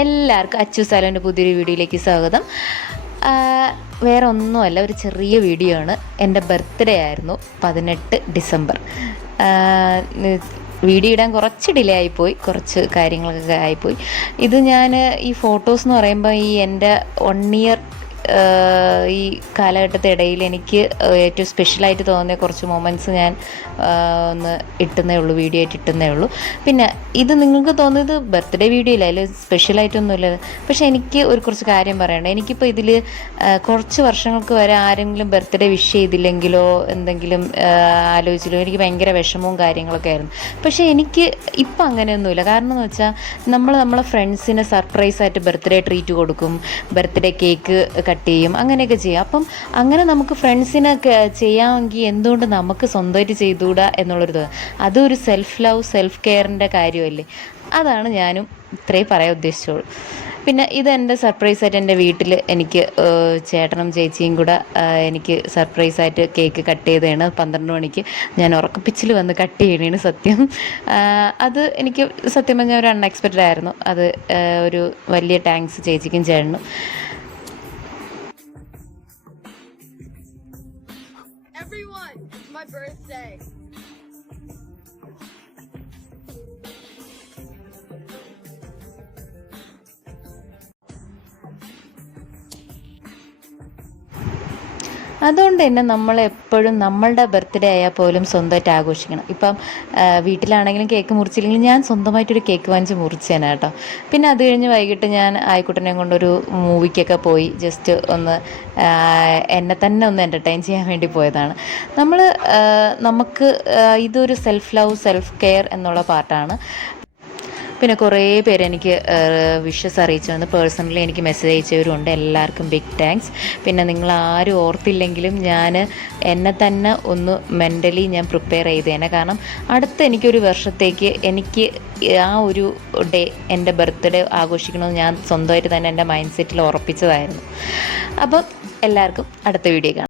എല്ലാവർക്കും അച്ചു സാലോൻ്റെ പുതിയൊരു വീഡിയോയിലേക്ക് സ്വാഗതം. വേറെ ഒന്നുമല്ല, ഒരു ചെറിയ വീഡിയോ ആണ്. എൻ്റെ ബർത്ത്ഡേ ആയിരുന്നു 18 ഡിസംബർ. വീഡിയോ ഇടാൻ കുറച്ച് ഡിലേ ആയിപ്പോയി, കുറച്ച് കാര്യങ്ങളൊക്കെ ആയിപ്പോയി. ഇത് ഞാൻ ഈ ഫോട്ടോസ് എന്ന് പറയുമ്പോൾ ഈ എൻ്റെ 1 ഇയർ ഈ കാലഘട്ടത്തെ ഇടയിൽ എനിക്ക് ഏറ്റവും സ്പെഷ്യലായിട്ട് തോന്നിയ കുറച്ച് മൊമെൻറ്റ്സ് ഞാൻ ഒന്ന് ഇട്ടുന്നേ ഉള്ളൂ, വീഡിയോ ആയിട്ട് ഇട്ടുന്നേ ഉള്ളൂ. പിന്നെ ഇത് നിങ്ങൾക്ക് തോന്നുന്നത് ബർത്ത്ഡേ വീഡിയോ ഇല്ല, അതിൽ സ്പെഷ്യലായിട്ടൊന്നുമില്ല. പക്ഷേ എനിക്ക് കുറച്ച് കാര്യം പറയണം. എനിക്കിപ്പോൾ ഇതിൽ കുറച്ച് വർഷങ്ങൾക്ക് വരെ ആരെങ്കിലും ബർത്ത്ഡേ വിഷ് ചെയ്തില്ലെങ്കിലോ എന്തെങ്കിലും ആലോചിച്ചില്ലോ എനിക്ക് ഭയങ്കര വിഷമവും കാര്യങ്ങളൊക്കെ ആയിരുന്നു. പക്ഷേ എനിക്ക് ഇപ്പം അങ്ങനെയൊന്നുമില്ല. കാരണം എന്ന് വെച്ചാൽ നമ്മളെ ഫ്രണ്ട്സിന് സർപ്രൈസായിട്ട് ബർത്ത്ഡേ ട്രീറ്റ് കൊടുക്കും, ബർത്ത്ഡേ കേക്ക് കട്ട് ചെയ്യും, അങ്ങനെയൊക്കെ ചെയ്യും. അപ്പം അങ്ങനെ നമുക്ക് ഫ്രണ്ട്സിനൊക്കെ ചെയ്യാമെങ്കിൽ എന്തുകൊണ്ട് നമുക്ക് സ്വന്തമായിട്ട് ചെയ്തുകൂടാ എന്നുള്ളൊരു അതൊരു സെൽഫ് ലവ്, സെൽഫ് കെയറിൻ്റെ കാര്യമല്ലേ. അതാണ് ഞാനും ഇത്രയും പറയാൻ ഉദ്ദേശിച്ചോളൂ. പിന്നെ ഇതെൻ്റെ സർപ്രൈസായിട്ട് എൻ്റെ വീട്ടിൽ എനിക്ക് ചേട്ടനും ചേച്ചിയും കൂടെ എനിക്ക് സർപ്രൈസായിട്ട് കേക്ക് കട്ട് ചെയ്തതാണ്. 12 മണിക്ക് ഞാൻ ഉറക്കപ്പിച്ചിൽ വന്ന് കട്ട് ചെയ്യണേണ് സത്യം. അത് എനിക്ക് സത്യം പറഞ്ഞാൽ ഒരു അൺഎക്സ്പെക്റ്റഡ് ആയിരുന്നു. അത് ഒരു വലിയ താങ്ക്സ് ചേച്ചിക്കും ചേട്ടനും. Everyone, it's my birthday. അതുകൊണ്ട് തന്നെ നമ്മളെപ്പോഴും നമ്മളുടെ ബർത്ത്ഡേ ആയാൽ പോലും സ്വന്തമായിട്ട് ആഘോഷിക്കണം. ഇപ്പം വീട്ടിലാണെങ്കിലും കേക്ക് മുറിച്ചില്ലെങ്കിലും ഞാൻ സ്വന്തമായിട്ടൊരു കേക്ക് വാങ്ങിച്ച് മുറിച്ചേനെ കേട്ടോ. പിന്നെ അത് കഴിഞ്ഞ് വൈകിട്ട് ഞാൻ ആയിക്കുട്ടനെ കൊണ്ടൊരു മൂവിക്കൊക്കെ പോയി, ജസ്റ്റ് ഒന്ന് എന്നെ തന്നെ ഒന്ന് എൻ്റർടൈൻ ചെയ്യാൻ വേണ്ടി പോയതാണ്. നമുക്ക് ഇതൊരു സെൽഫ് ലവ്, സെൽഫ് കെയർ എന്നുള്ള പാർട്ടാണ്. പിന്നെ കുറേ പേര് എനിക്ക് വിഷസ് അറിയിച്ചു വന്ന് പേഴ്സണലി എനിക്ക് മെസ്സേജ് അയച്ചവരുണ്ട്. എല്ലാവർക്കും ബിഗ് താങ്ക്സ്. പിന്നെ നിങ്ങൾ ആരും ഓർത്തില്ലെങ്കിലും ഞാൻ എന്നെ തന്നെ ഒന്ന് മെൻ്റലി ഞാൻ പ്രിപ്പയർ ചെയ്തേനെ. കാരണം അടുത്ത എനിക്കൊരു വർഷത്തേക്ക് എനിക്ക് ആ ഒരു ഡേ എൻ്റെ ബർത്ത്ഡേ ആഘോഷിക്കണമെന്ന് ഞാൻ സ്വന്തമായിട്ട് തന്നെ എൻ്റെ മൈൻഡ് സെറ്റിൽ ഉറപ്പിച്ചതായിരുന്നു. അപ്പം എല്ലാവർക്കും അടുത്ത വീഡിയോ കാണാം.